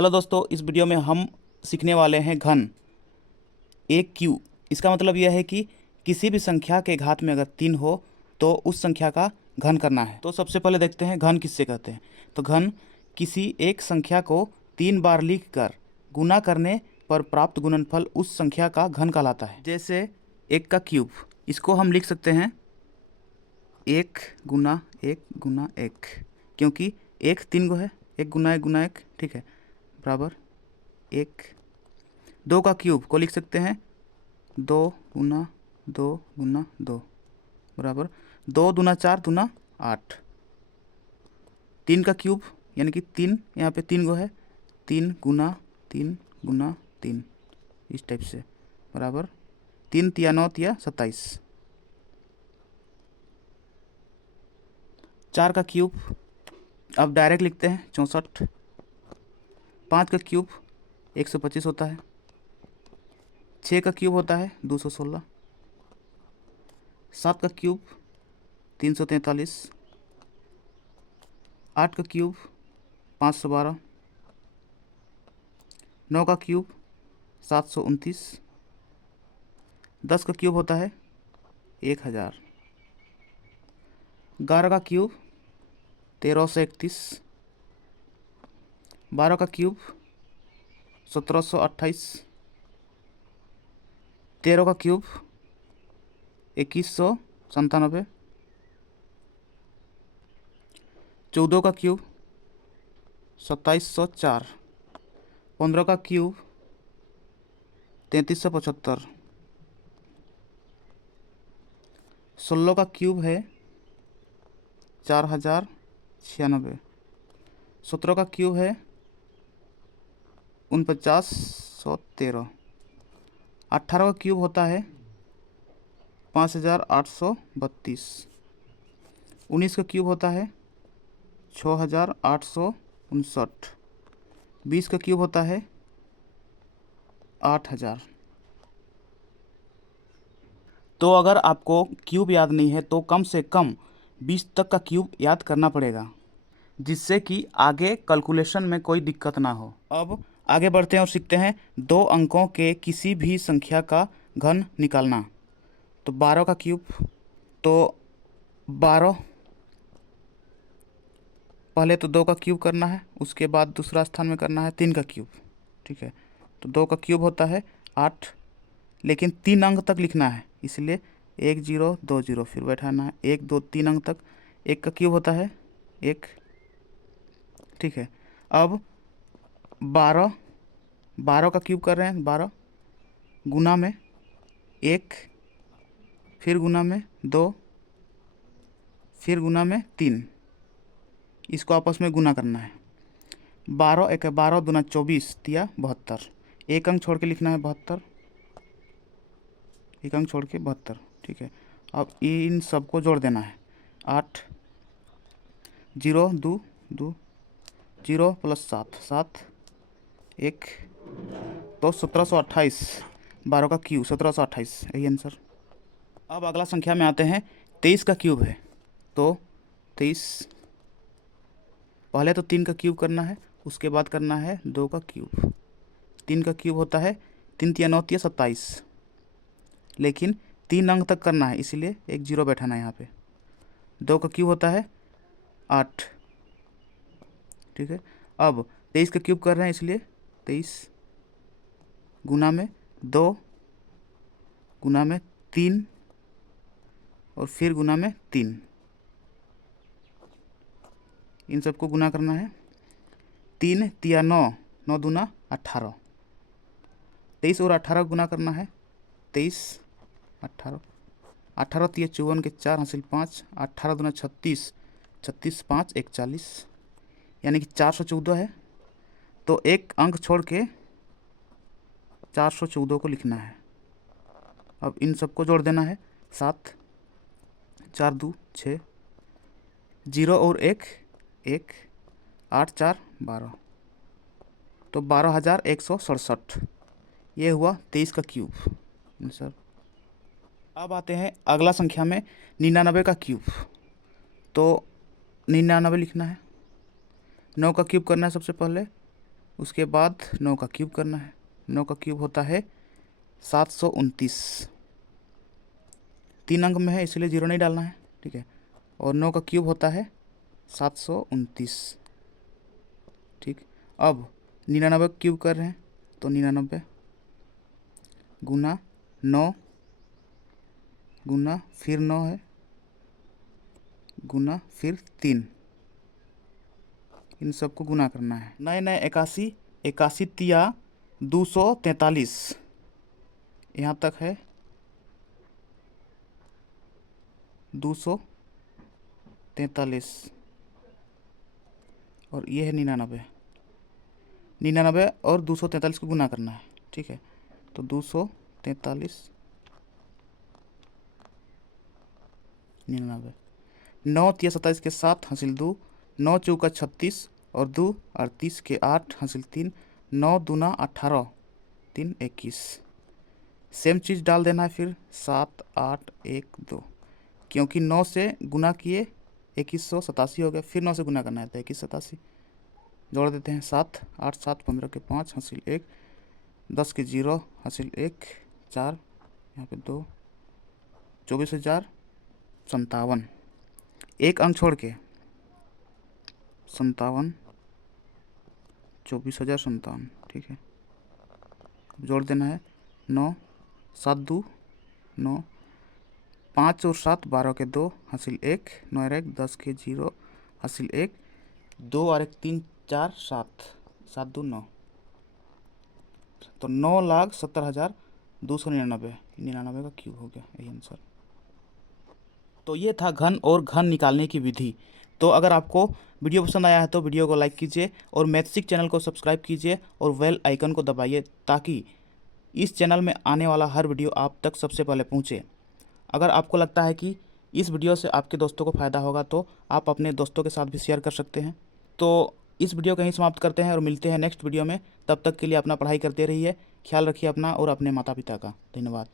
Hello दोस्तों, इस video में हम सीखने वाले हैं घन। एक क्यू, इसका मतलब यह है कि किसी भी संख्या के घात में अगर 3 हो तो उस संख्या का घन करना है। तो सबसे पहले देखते हैं घन किससे कहते हैं। तो घन किसी एक संख्या को 3 बार लिखकर गुना करने पर प्राप्त गुणनफल उस संख्या का घन कहलाता है। जैसे 1 का क्यूब, इसको हम लिख सकते हैं 1 गुना 1 गुना 1, क्योंकि 1 3 गो है, 1 गुना 1 गुना 1, ठीक है, बराबर 1। 2 का क्यूब को लिख सकते हैं 2 गुना 2 गुना 2, बराबर 2 दूना 4 दूना 8। 3 का क्यूब यानी कि 3, यहाँ पे 3 गो है, 3 गुना 3 गुना 3, इस टाइप से, बराबर 3 तिया 9 तिया 27। 4 का क्यूब अब डायरेक्ट लिखते हैं 64। 5 का क्यूब 125 होता है। 6 का क्यूब होता है 216। 7 का क्यूब 343। 8 का क्यूब 512। 9 का क्यूब 729। 10 का क्यूब होता है 1000। 11 का क्यूब 1331। 12 का क्यूब 1728। 13 का क्यूब 2197। 14 का क्यूब 2704। 15 का क्यूब 3375। 16 का क्यूब है 4096। 17 का क्यूब है 4913। 18 का क्यूब होता है 5832। 19 का क्यूब होता है 6859। 20 का क्यूब होता है 8000। तो अगर आपको क्यूब याद नहीं है तो कम से कम 20 तक का क्यूब याद करना पड़ेगा, जिससे कि आगे कैलकुलेशन में कोई दिक्कत ना हो। अब आगे बढ़ते हैं और सीखते हैं 2 अंकों के किसी भी संख्या का घन निकालना। तो 12 का क्यूब, तो 12 पहले तो 2 का क्यूब करना है, उसके बाद दूसरा स्थान में करना है 3 का क्यूब, ठीक है। तो 2 का क्यूब होता है 8, लेकिन 3 अंक तक लिखना है, इसलिए 1 0 2 0 फिर बैठाना है 1 2 3 अंक तक। 1 का क्यूब होता है 1, ठीक है। अब 12 12 का क्यूब कर रहे हैं, 12 गुना में 1, फिर गुना में 2, फिर गुना में 3, इसको आपस में गुना करना है। 12 1 12 दूना 24 तिया 72। एक अंक छोड़ के लिखना है 72, एक अंक छोड़ के 72, ठीक है। अब इन सबको जोड़ देना है 8 0 2 2 0 प्लस 7 7 1, तो 1728। 12 का क्यूब 1728, यही आंसर। अब अगला संख्या में आते हैं 23 का क्यूब है। तो 23 पहले तो 3 का क्यूब करना है, उसके बाद करना है 2 का क्यूब। 3 का क्यूब होता है 3 तिया 9 तिया 27, लेकिन 3 अंक तक करना है, इसीलिए एक 0 बैठाना है यहाँ पे। 2 का क्यूब होता है 8, ठीक है। अब 23 का क्यूब कर रहे हैं, इसलिए 23 गुना में 2 गुना में 3 और फिर गुना में 3, इन सबको गुना करना है। 3 तिया 9 9 दूना 18। 23 और 18 गुना करना है, 23 18 18 तिया 54 के 4 हासिल 5, 18 दूना 36, 36 5 41, यानी कि 414 है। तो एक अंक छोड़ के 414 को लिखना है। अब इन सबको जोड़ देना है 7 4 2 6, 0 और 1 1, 8 4 12, तो 12167। ये हुआ 23 का क्यूब आंसर। अब आते हैं अगला संख्या में 99 का क्यूब। तो 99 लिखना है, 9 का क्यूब करना है सबसे पहले, उसके बाद 9 का क्यूब करना है। 9 का क्यूब होता है 729। 3 अंक में है इसलिए 0 नहीं डालना है, ठीक है। और 9 का क्यूब होता है 729, ठीक। अब 99 का क्यूब कर रहे हैं तो 99 गुना 9 गुना फिर 9 है गुना फिर 3, इन सबको गुना करना है। 9 81, 81 तिया 243, यहाँ तक है 243, और ये है 99। 99 और 243 को गुना करना है, ठीक है। तो 243 99, 9 तिया 27 के 7 हासिल 2, 9 चौका 36 और 2 38 के 8 हासिल 3, 9 दूना 18, 3 21। सेम चीज़ डाल देना है फिर 7 8 1 2, क्योंकि 9 से गुना किए 2187 हो गया, फिर 9 से गुना करना है तो 2187 जोड़ देते हैं। 7 8 7 15 के 5 हासिल 1, 10 के 0 हासिल 1, 4 यहाँ पे 2, 24,057, एक अंक छोड़ के 57, 24,057, ठीक है। जोड़ देना है 9 7 2 9, 5 और 7 12 के 2 हासिल 1, 9 और 1 10 के 0 हासिल 1, 2 और 1 3 4 7, 7 2 9, तो 9,70,299, 99 का क्यूब हो गया, यही आंसर। तो ये था घन और घन निकालने की विधि। तो अगर आपको वीडियो पसंद आया है तो वीडियो को लाइक कीजिए और मैथसिक चैनल को सब्सक्राइब कीजिए और बेल आइकन को दबाइए ताकि इस चैनल में आने वाला हर वीडियो आप तक सबसे पहले पहुंचे। अगर आपको लगता है कि इस वीडियो से आपके दोस्तों को फ़ायदा होगा तो आप अपने दोस्तों के साथ भी शेयर कर सकते हैं। तो इस वीडियो को यहीं समाप्त करते हैं और मिलते हैं नेक्स्ट वीडियो में। तब तक के लिए अपना पढ़ाई करते रहिए, ख्याल रखिए अपना और अपने माता पिता का। धन्यवाद।